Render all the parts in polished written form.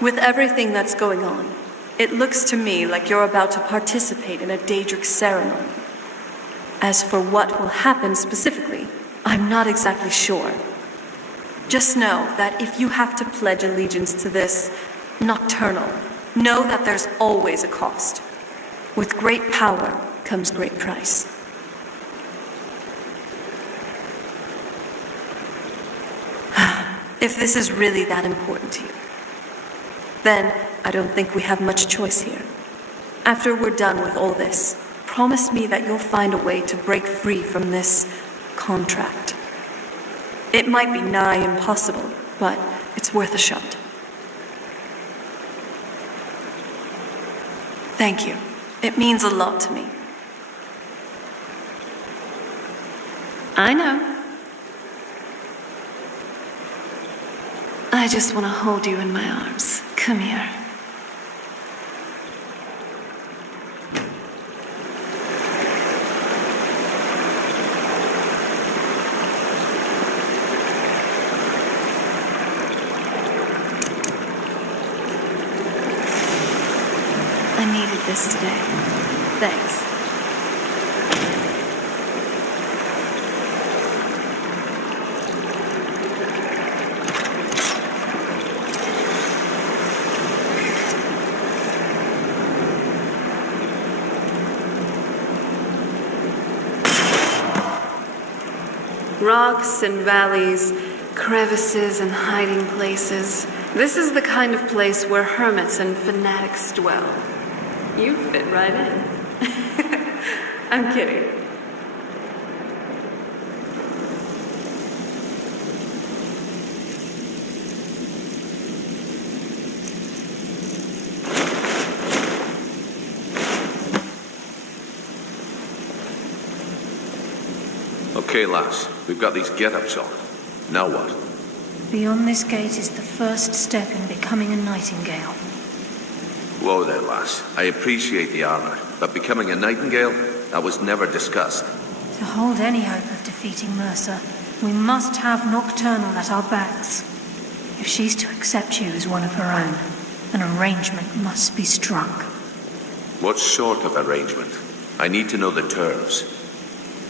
With everything that's going on, it looks to me like you're about to participate in a Daedric ceremony. As for what will happen specifically, I'm not exactly sure. Just know that if you have to pledge allegiance to this nocturnal, know that there's always a cost. With great power comes great price. If this is really that important to you, then I don't think we have much choice here. After we're done with all this, promise me that you'll find a way to break free from this contract. It might be nigh impossible, but it's worth a shot. Thank you. It means a lot to me. I know. I just want to hold you in my arms. Come here. I needed this today. Thanks. Rocks and valleys, crevices and hiding places. This is the kind of place where hermits and fanatics dwell. You fit right in. I'm kidding. Okay, lass. We've got these get-ups on. Now what? Beyond this gate is the first step in becoming a nightingale. Whoa there, lass. I appreciate the armor, but becoming a nightingale? That was never discussed. To hold any hope of defeating Mercer, we must have Nocturnal at our backs. If she's to accept you as one of her own, an arrangement must be struck. What sort of arrangement? I need to know the terms.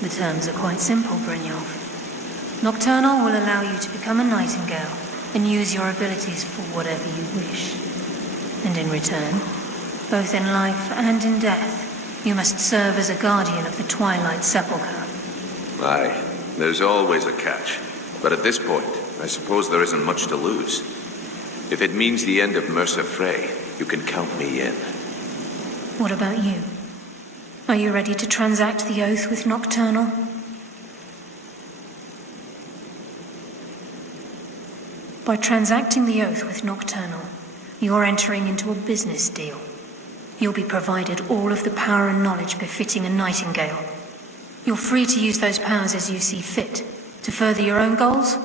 The terms are quite simple, Brynjolf. Nocturnal will allow you to become a nightingale and use your abilities for whatever you wish. And in return, both in life and in death, you must serve as a guardian of the Twilight Sepulchre. Aye, there's always a catch. But at this point, I suppose there isn't much to lose. If it means the end of Mercer Frey, you can count me in. What about you? Are you ready to transact the oath with Nocturnal? By transacting the oath with Nocturnal, you're entering into a business deal. You'll be provided all of the power and knowledge befitting a nightingale. You're free to use those powers as you see fit, to further your own goals,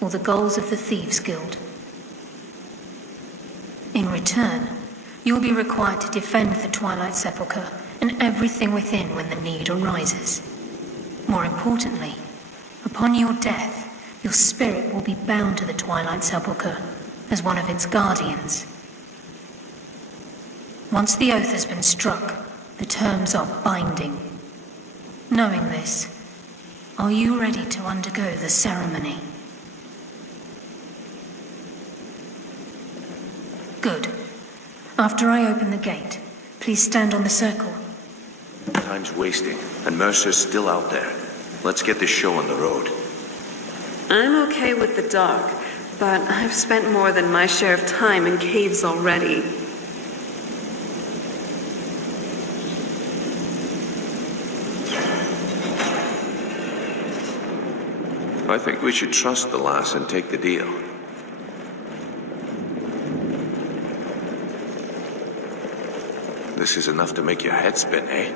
or the goals of the Thieves' Guild. In return, you'll be required to defend the Twilight Sepulchre and everything within when the need arises. More importantly, upon your death, your spirit will be bound to the Twilight Sepulchre as one of its guardians. Once the oath has been struck, the terms are binding. Knowing this, are you ready to undergo the ceremony? Good. After I open the gate, please stand on the circle. Time's wasting, and Mercer's still out there. Let's get this show on the road. I'm okay with the dark, but I've spent more than my share of time in caves already. I think we should trust the lass and take the deal. This is enough to make your head spin, eh?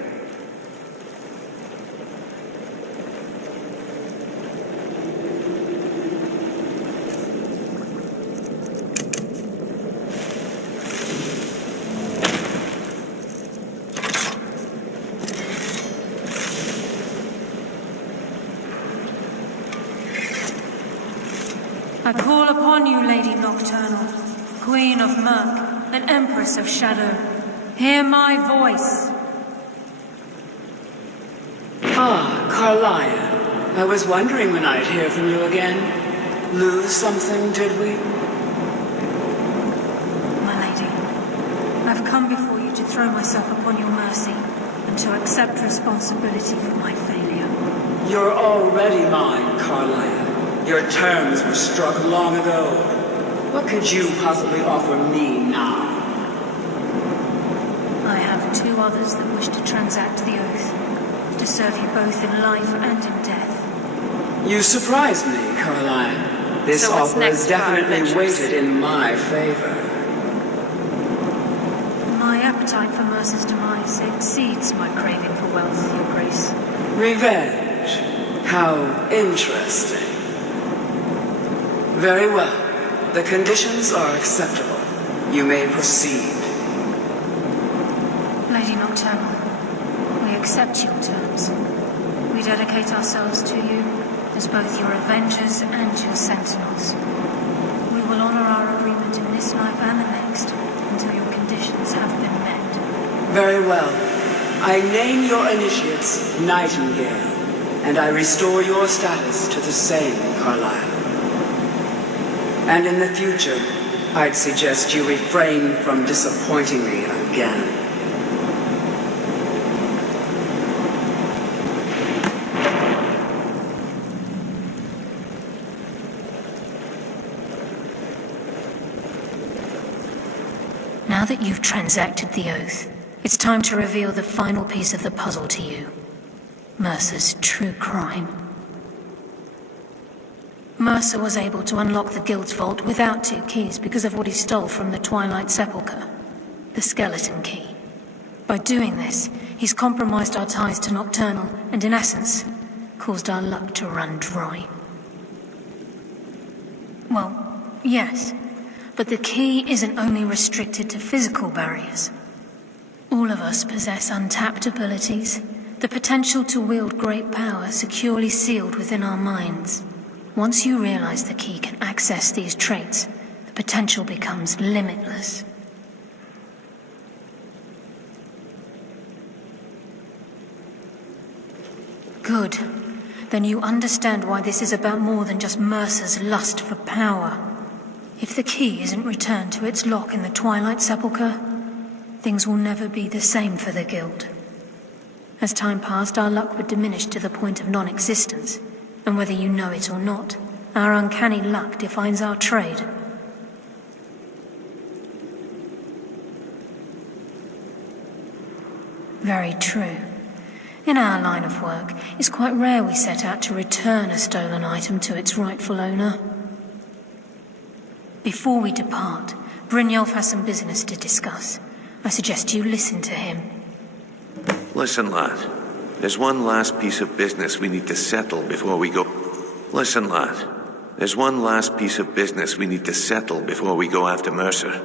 I call upon you, Lady Nocturnal. Queen of Murk, and Empress of Shadow, hear my voice. Ah, Carlia. I was wondering when I'd hear from you again. Lose something, did we? My lady, I've come before you to throw myself upon your mercy and to accept responsibility for my failure. You're already mine, Carlia. Your terms were struck long ago. What could you possibly offer me now? I have two others that wish to transact the oath, to serve you both in life and in death. You surprised me, Caroline. This So what's offer next is for our definitely adventures? weighted in my favor. My appetite for Mercer's demise exceeds my craving for wealth, Your Grace. Revenge. How interesting. Very well. The conditions are acceptable. You may proceed. Lady Nocturnal, we accept your terms. We dedicate ourselves to you as both your avengers and your sentinels. We will honor our agreement in this life and the next until your conditions have been met. Very well. I name your initiates Nightingale, and I restore your status to the same, Carlisle. And in the future, I'd suggest you refrain from disappointing me again. Now that you've transacted the oath, it's time to reveal the final piece of the puzzle to you. Mercer's true crime. Mercer was able to unlock the Guild's vault without two keys because of what he stole from the Twilight Sepulchre, the skeleton key. By doing this, he's compromised our ties to Nocturnal and, in essence, caused our luck to run dry. Well, yes, but the key isn't only restricted to physical barriers. All of us possess untapped abilities, the potential to wield great power securely sealed within our minds. Once you realize the key can access these traits, the potential becomes limitless. Good. Then you understand why this is about more than just Mercer's lust for power. If the key isn't returned to its lock in the Twilight Sepulchre, things will never be the same for the Guild. As time passed, our luck would diminish to the point of non-existence, and whether you know it or not, our uncanny luck defines our trade. Very true. In our line of work, it's quite rare we set out to return a stolen item to its rightful owner. Before we depart, Brynjolf has some business to discuss. I suggest you listen to him. Listen, lad. There's one last piece of business we need to settle before we go... Listen, lad. There's one last piece of business we need to settle before we go after Mercer.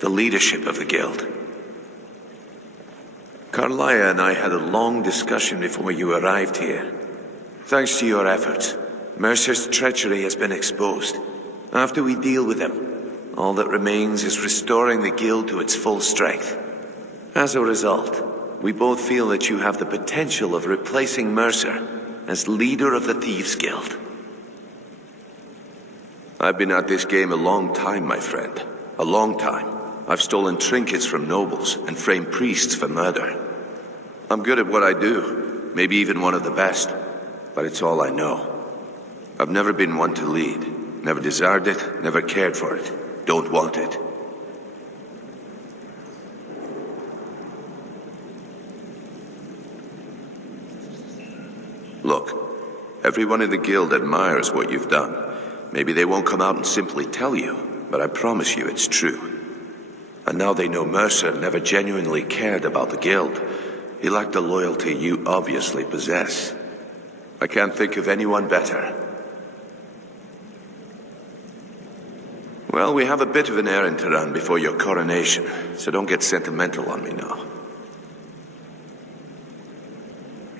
The leadership of the Guild. Carlia and I had a long discussion before you arrived here. Thanks to your efforts, Mercer's treachery has been exposed. After we deal with him, all that remains is restoring the Guild to its full strength. As a result, we both feel that you have the potential of replacing Mercer as leader of the Thieves' Guild. I've been at this game a long time, my friend. A long time. I've stolen trinkets from nobles and framed priests for murder. I'm good at what I do, maybe even one of the best, but it's all I know. I've never been one to lead, never desired it, never cared for it, don't want it. Look, everyone in the Guild admires what you've done. Maybe they won't come out and simply tell you, but I promise you it's true. And now they know Mercer never genuinely cared about the Guild. He lacked the loyalty you obviously possess. I can't think of anyone better. Well, we have a bit of an errand to run before your coronation, so don't get sentimental on me now.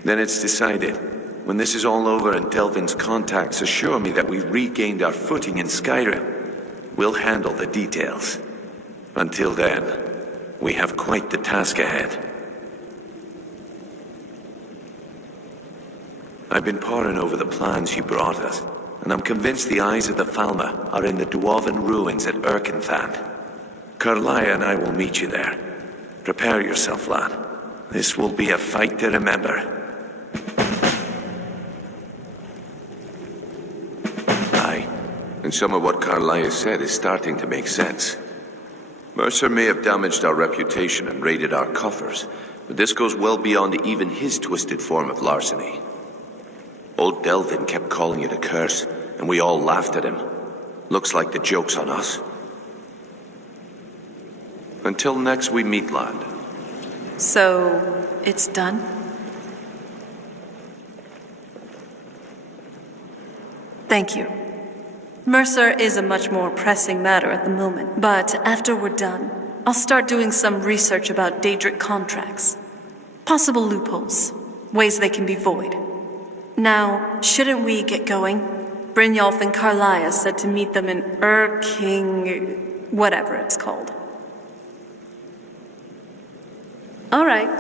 Then it's decided. When this is all over and Delvin's contacts assure me that we've regained our footing in Skyrim, We'll handle the details. Until then, we have quite the task ahead. I've been poring over the plans you brought us, and I'm convinced the eyes of the Falmer are in the Dwarven ruins at Erkenthan. Carlia and I will meet you there. Prepare yourself, lad. This will be a fight to remember. Aye, and some of what Carlia said is starting to make sense. Mercer may have damaged our reputation and raided our coffers, but this goes well beyond even his twisted form of larceny. Old Delvin kept calling it a curse, and we all laughed at him. Looks like the joke's on us. Until next we meet, lad. So, it's done? Thank you. Mercer is a much more pressing matter at the moment, but after we're done, I'll start doing some research about Daedric contracts. Possible loopholes, ways they can be void. Now, shouldn't we get going? Brynjolf and Carlia said to meet them in King... whatever it's called. All right.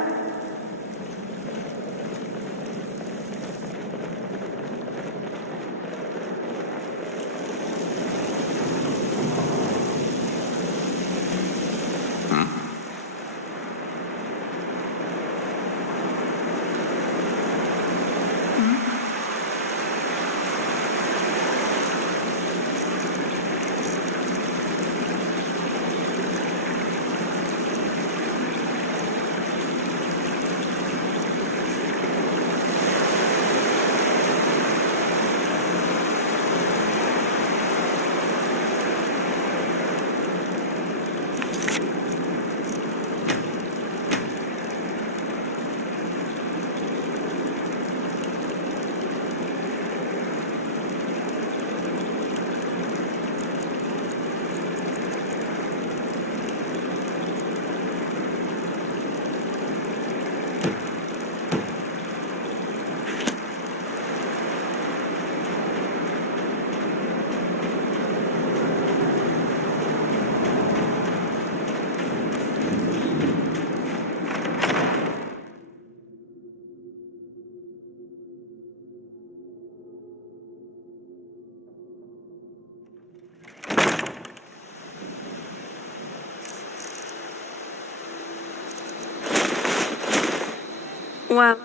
Well,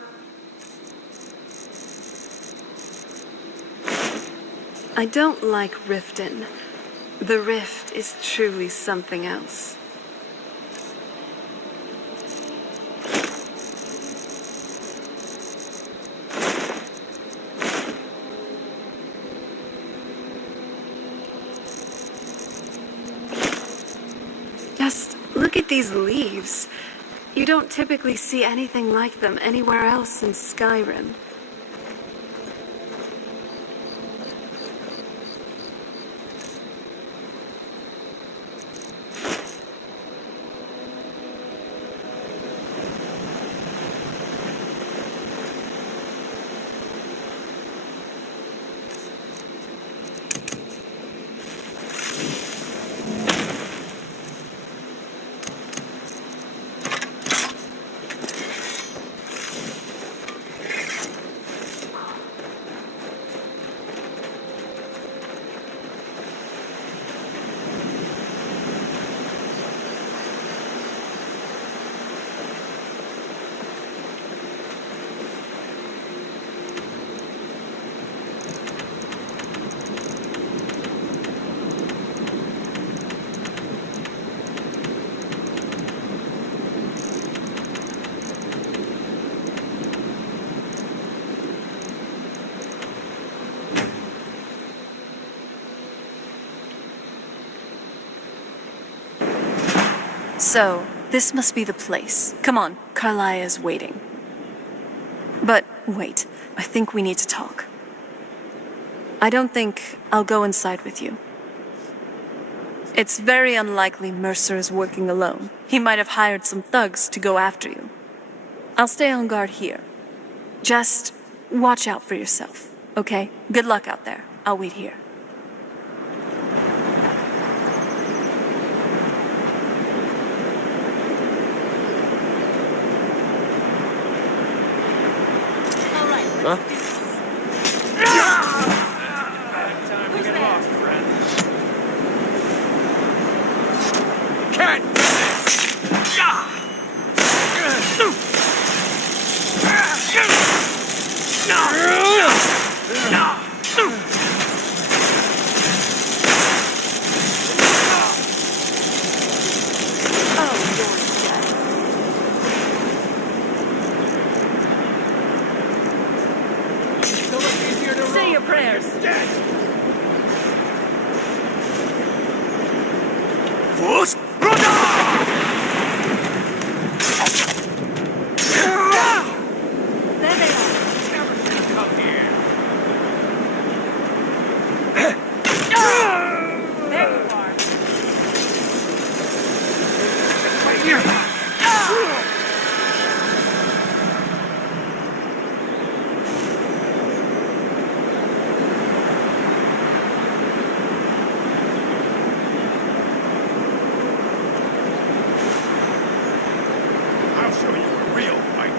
I don't like Riften. The Rift is truly something else. Just look at these leaves. You don't typically see anything like them anywhere else in Skyrim. So, this must be the place. Come on, Carlia is waiting. But wait, I think we need to talk. I don't think I'll go inside with you. It's very unlikely Mercer is working alone. He might have hired some thugs to go after you. I'll stay on guard here. Just watch out for yourself, okay? Good luck out there. I'll wait here. Huh? Who's there? Can't do Say your prayers. Force! There they are. Never should have come here. There you are. Right here. I'll show you a real fight.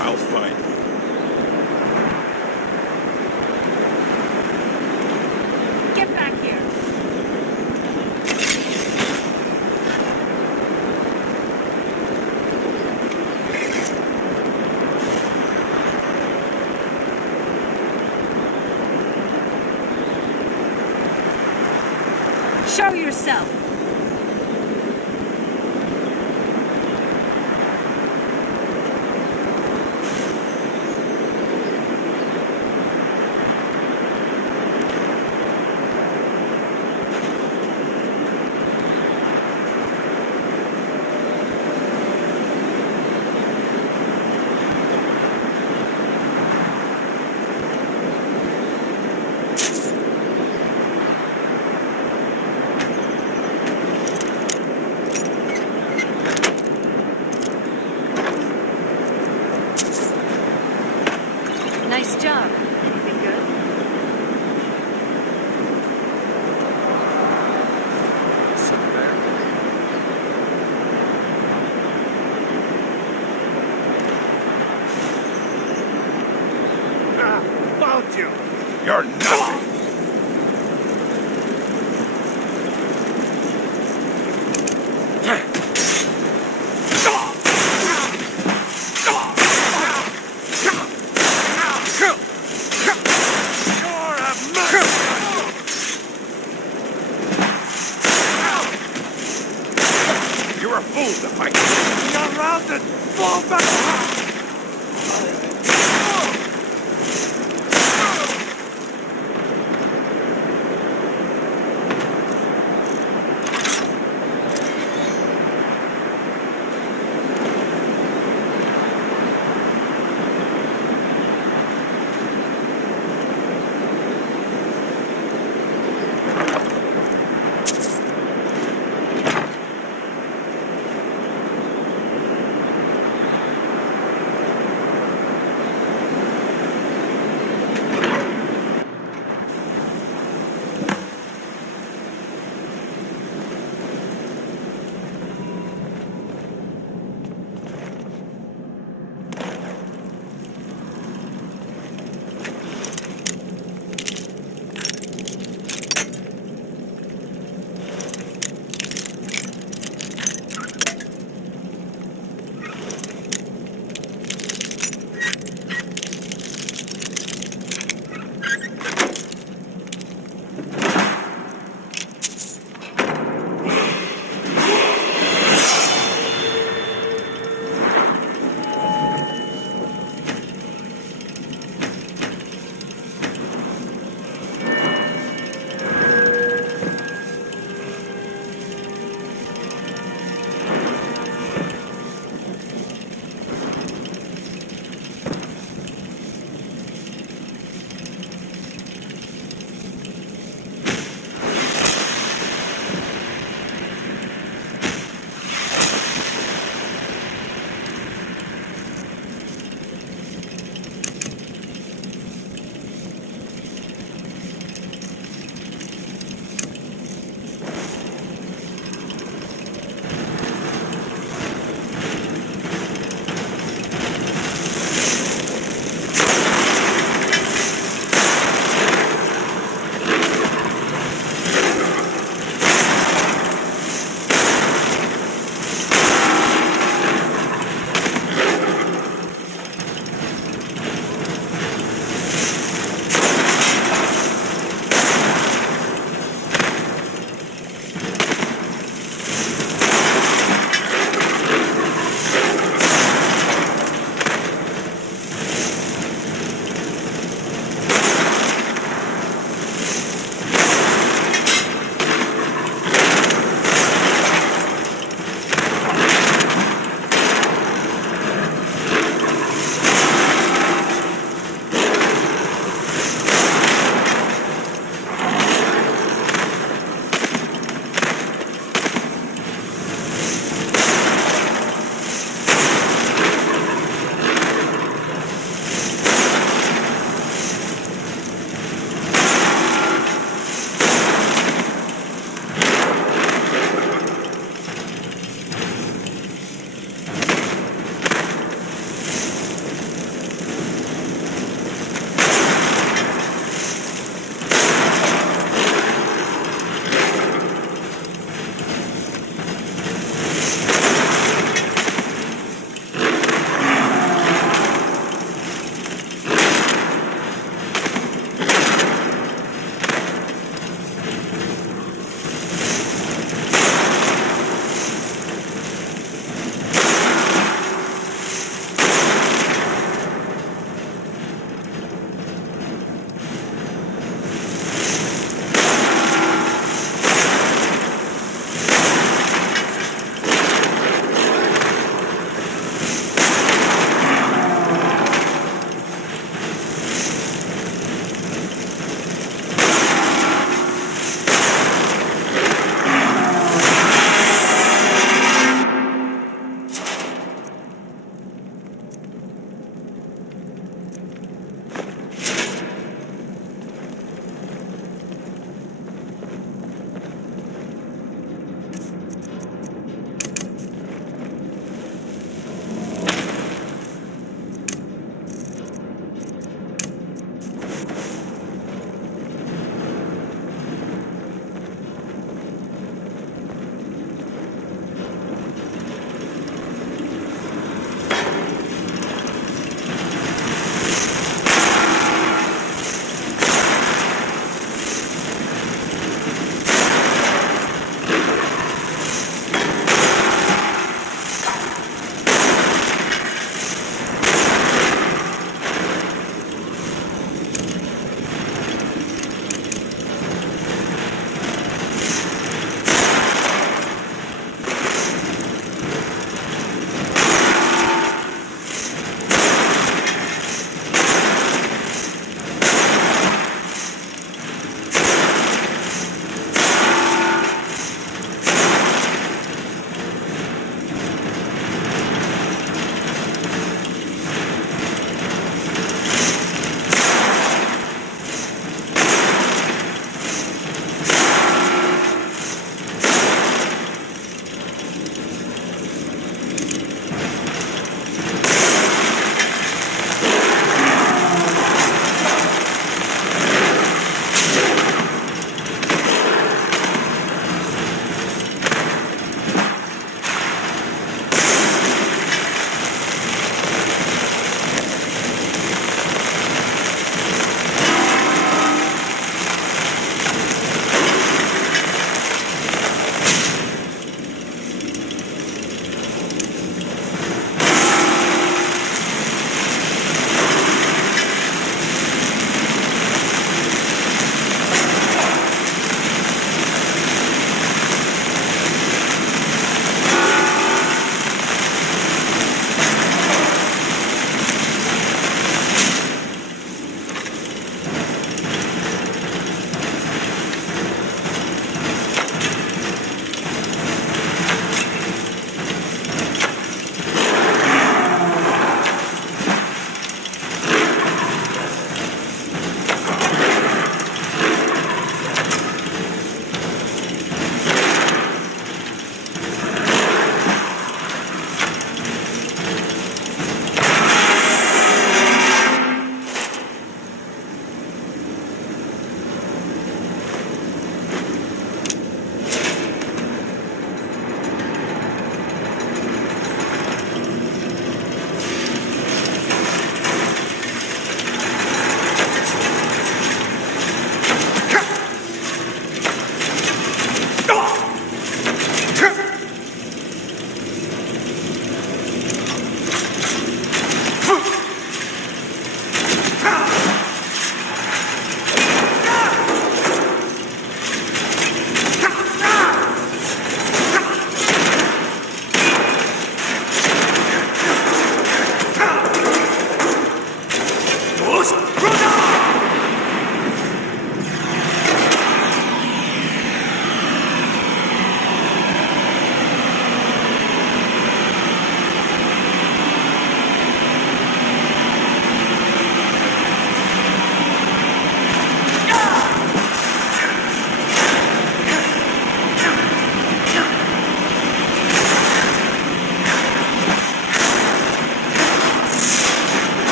I'll fight. Get back here. Show yourself. Nice job. Anything good? Sit there. Found you. You're nothing. You're a fool to fight. You're rounded. Fall back.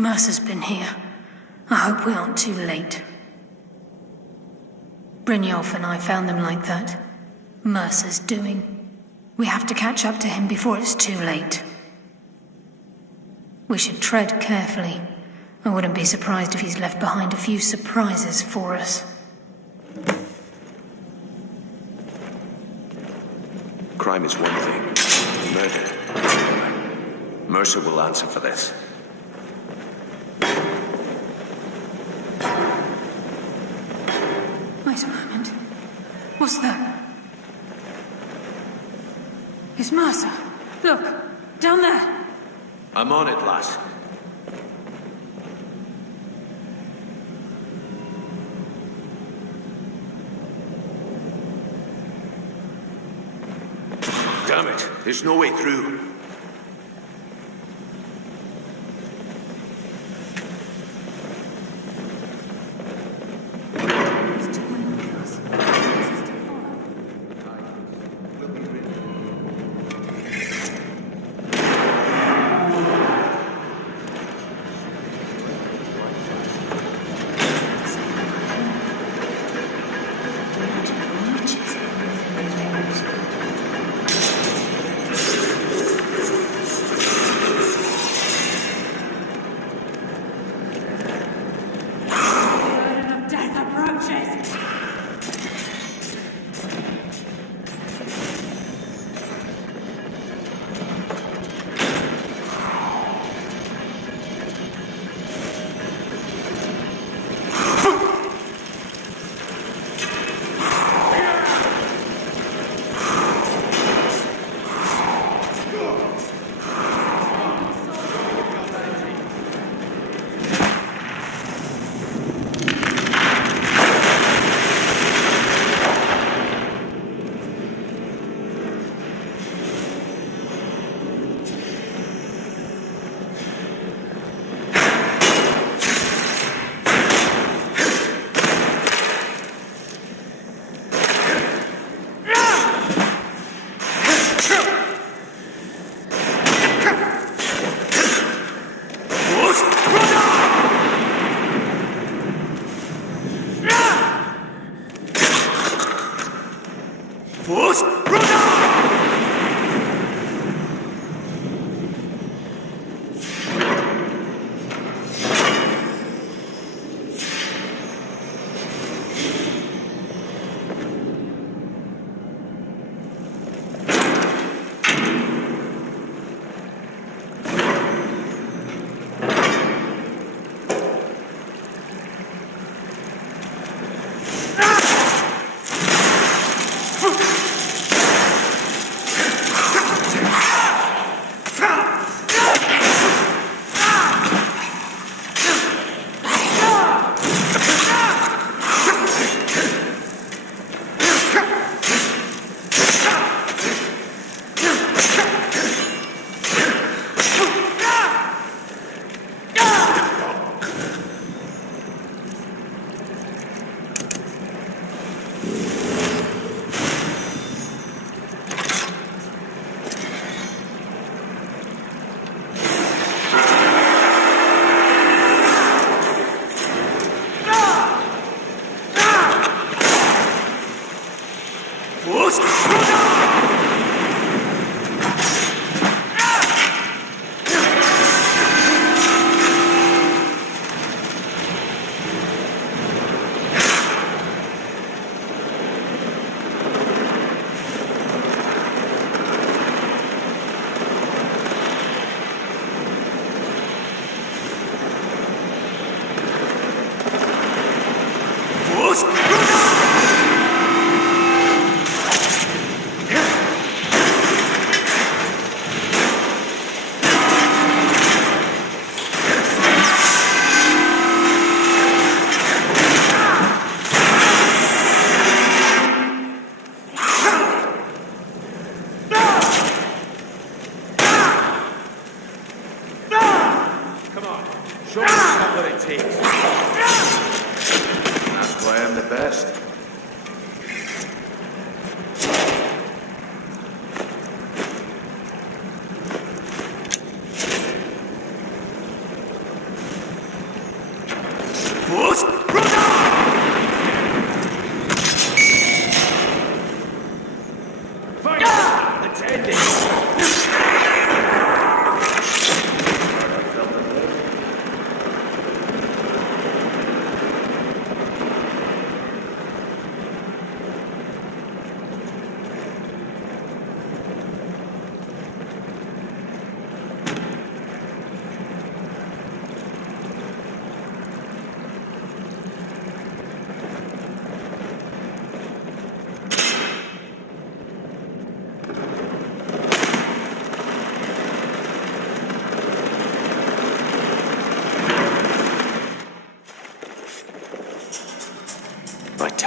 Mercer's been here. I hope we aren't too late. Brynjolf and I found them like that. Mercer's doing. We have to catch up to him before it's too late. We should tread carefully. I wouldn't be surprised if he's left behind a few surprises for us. Crime is one thing. Murder is another. Mercer will answer for this. Wait a moment. What's that? It's Mercer. Look, down there. I'm on it, lass. Damn it, there's no way through.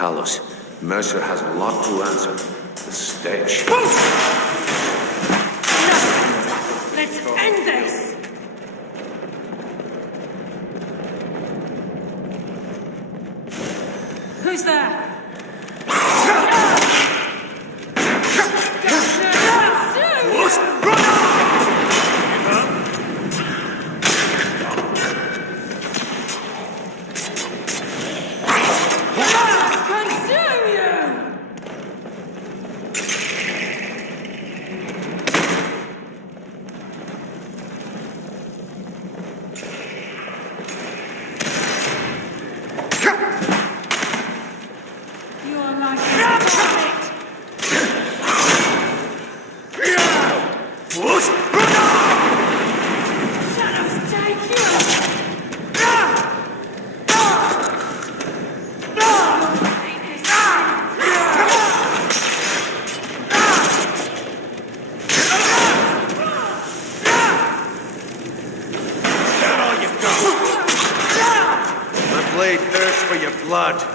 Talos. Mercer has a lot to answer. The stench. Let's end this! Who's there? blade thirsts for your blood.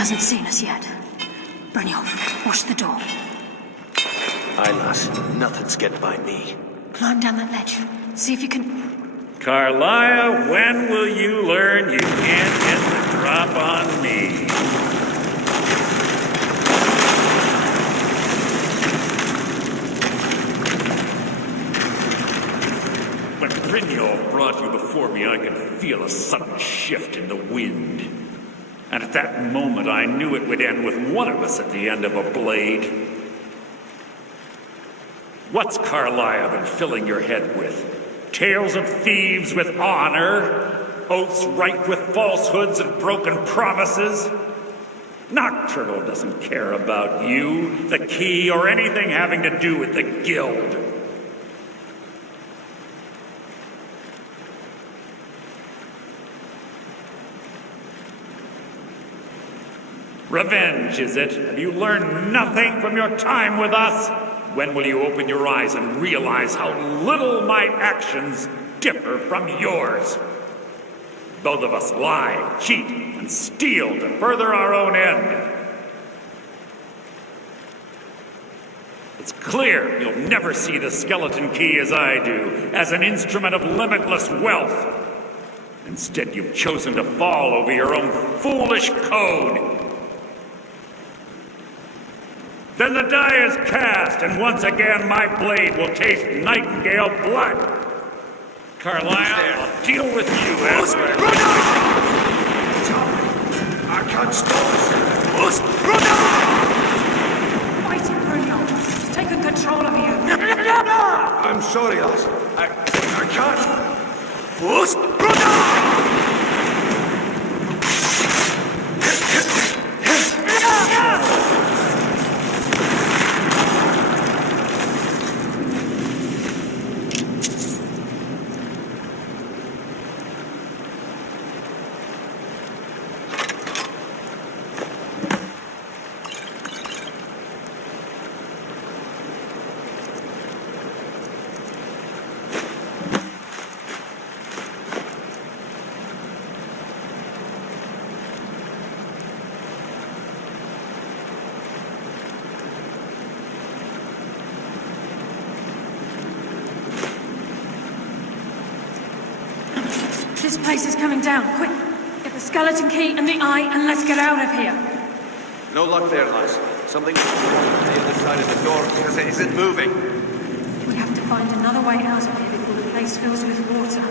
Hasn't seen us yet. Brynjolf, watch the door. Aye, lass. Nothing's getting by me. Climb down that ledge. See if you can... Carlia, when will you learn you can't get the drop on me? When Brynjolf brought you before me, I could feel a sudden shift in the wind. And at that moment, I knew it would end with one of us at the end of a blade. What's Carlia been filling your head with? Tales of thieves with honor? Oaths ripe with falsehoods and broken promises? Nocturnal doesn't care about you, the key, or anything having to do with the guild. Revenge, is it? Have you learned nothing from your time with us? When will you open your eyes and realize how little my actions differ from yours? Both of us lie, cheat, and steal to further our own end. It's clear you'll never see the skeleton key as I do, as an instrument of limitless wealth. Instead, you've chosen to fall over your own foolish code. Then the die is cast, and once again my blade will taste nightingale blood. Carlisle, I'll deal with you after I can't stop us! Fighting for you. It's taken control of you. I'm sorry, lass. I can't. This place is coming down. Quick! Get the skeleton key and the eye and let's get out of here. No luck there, lass. Something on the other side of the door because it isn't moving. We have to find another way out of here before the place fills with water.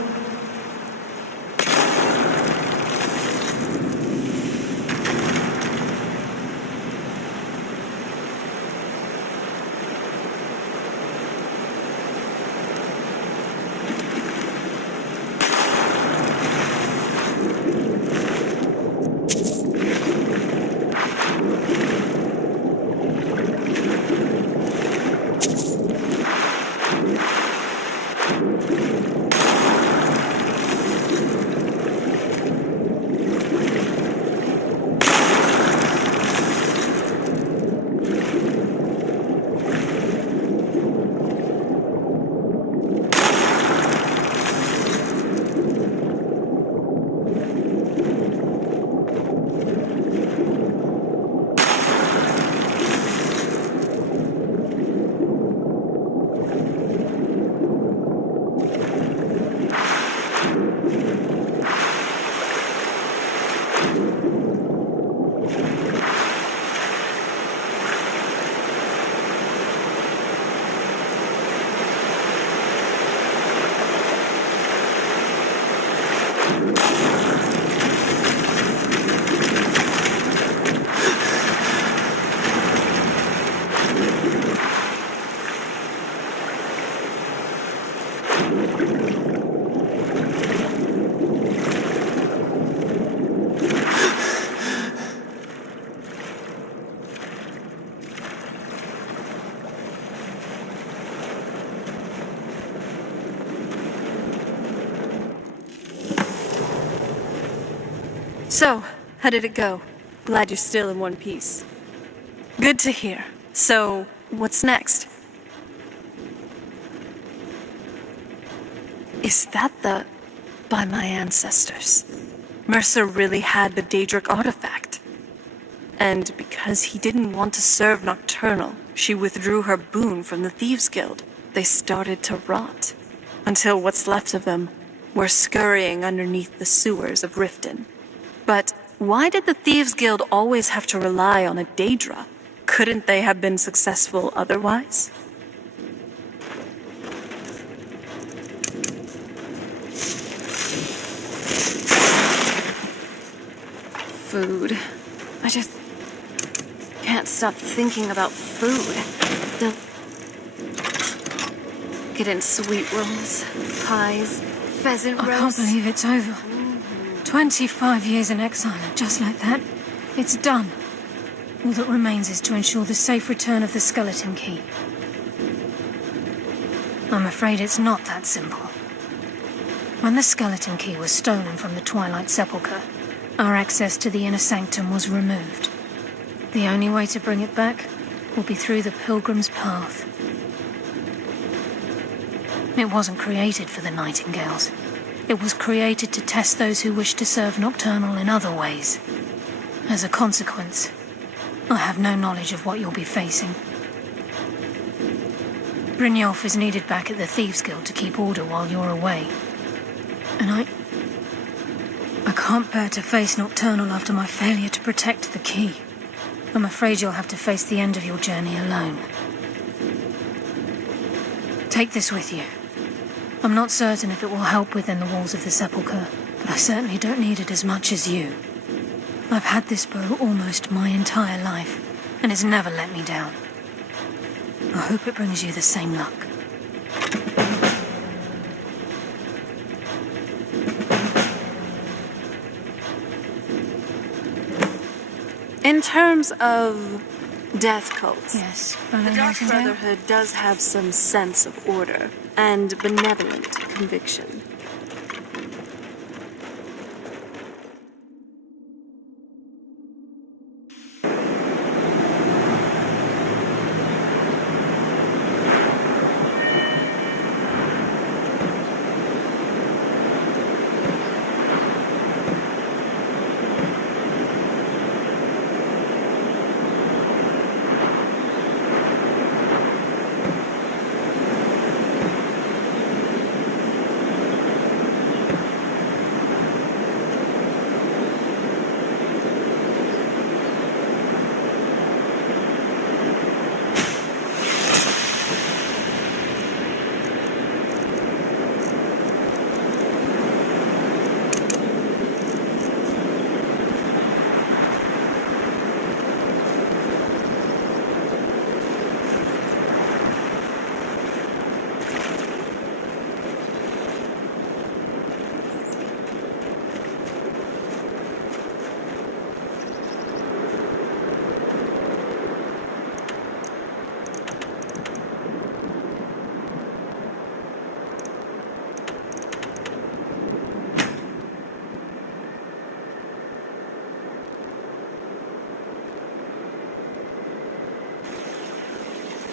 So, how did it go? Glad you're still in one piece. Good to hear. So, what's next? Is that the... by my ancestors? Mercer really had the Daedric artifact. And because he didn't want to serve Nocturnal, she withdrew her boon from the Thieves' Guild. They started to rot. Until what's left of them were scurrying underneath the sewers of Riften. But why did the Thieves' Guild always have to rely on a Daedra? Couldn't they have been successful otherwise? Food. I just can't stop thinking about food. They'll get in sweet rolls, pies, pheasant roast. I can't believe it's over. 25 years in exile, and just like that, it's done. All that remains is to ensure the safe return of the skeleton key. I'm afraid it's not that simple. When the skeleton key was stolen from the Twilight Sepulchre, our access to the inner sanctum was removed. The only way to bring it back will be through the Pilgrim's Path. It wasn't created for the Nightingales. It was created to test those who wish to serve Nocturnal in other ways. As a consequence, I have no knowledge of what you'll be facing. Brynjolf is needed back at the Thieves' Guild to keep order while you're away. And I can't bear to face Nocturnal after my failure to protect the key. I'm afraid you'll have to face the end of your journey alone. Take this with you. I'm not certain if it will help within the walls of the Sepulchre, but I certainly don't need it as much as you. I've had this bow almost my entire life, and it's never let me down. I hope it brings you the same luck. In terms of death cults, Yes, the fellow Dark Nightingale? Brotherhood does have some sense of order and benevolent conviction.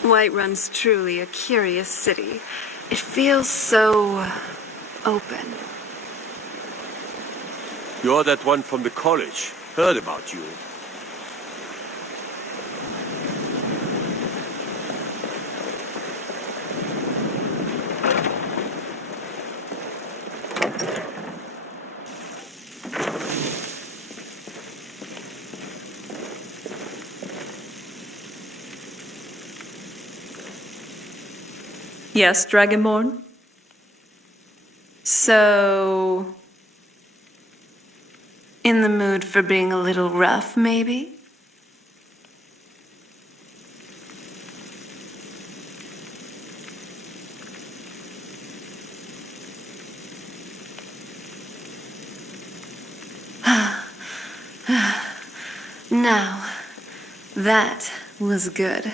Whiterun's truly a curious city. It feels so open. You're that one from the college. Heard about you. Yes, Dragonborn? So... in the mood for being a little rough, maybe? Now, that was good.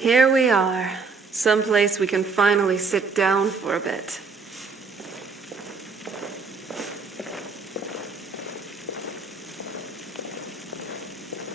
Here we are. Someplace we can finally sit down for a bit.